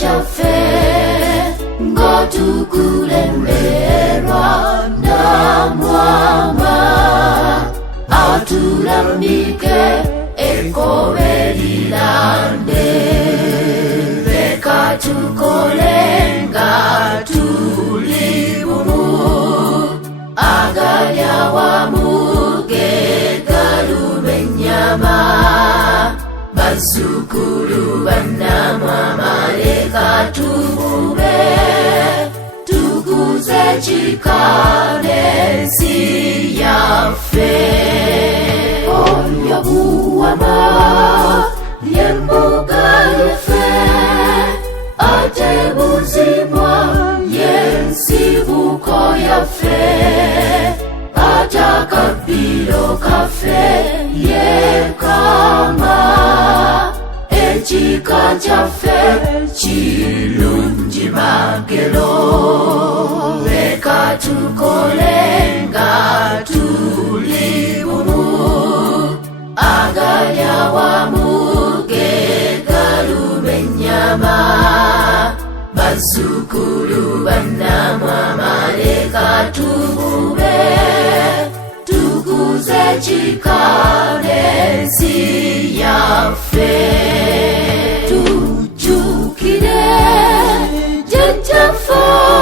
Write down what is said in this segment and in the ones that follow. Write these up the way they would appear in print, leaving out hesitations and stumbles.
kyaffe ng'otukulemberwa namwama atulambike ekkobe erirande leka tukole nga tuli bumu agali awamu ge galuma ennyama bazzukulu bannamwama leka tubube tukuze ekika n'ensi yaffe oyo buwama y'embuga yaffe ate buzimwa y'ensibuko yaffe ate akabbiro kaffe yekama ekika kyaffe kirungi magero leka tukole nga tuli bumu agali awamu ge galuma ennyama bazzukulu bannamwama leka tubube tukuze ekika n'ensi yaffe tujjukire jjajjaffe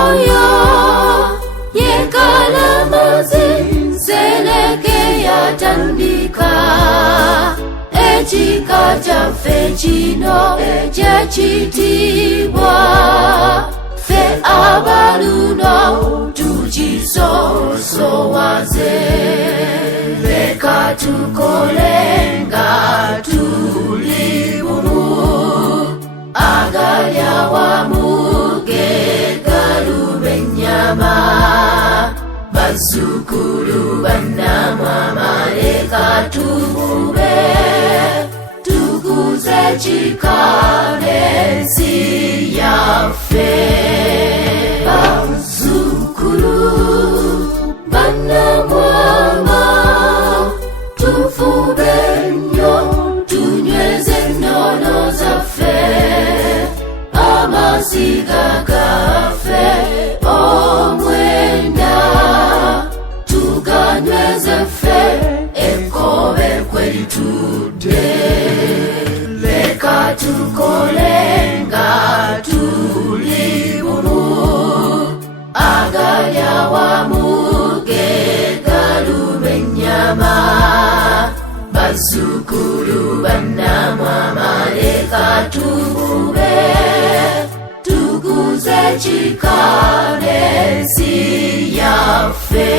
oyo yekalamazi Seleke yatandika ekika kyaffe kino ekyekitiibwa ffe abaluno tukisoosowaze leka tukole nga tuli bumu agali awamu ge galuma ennyama bazzukulu bannamwama leka tubube tukuze ekika n'ensi yaffe bazzukulu bannamwama tufube nnyo tunyweze ennono zaffe amasiga gaffe omwenda tuganyweze ffe ekkobe kweritudde leka tukole nga tuli bumu agali awamu ge galuma ennyama bazzukulu bannamwama leka tubube tukuze ekika n'ensi yaffe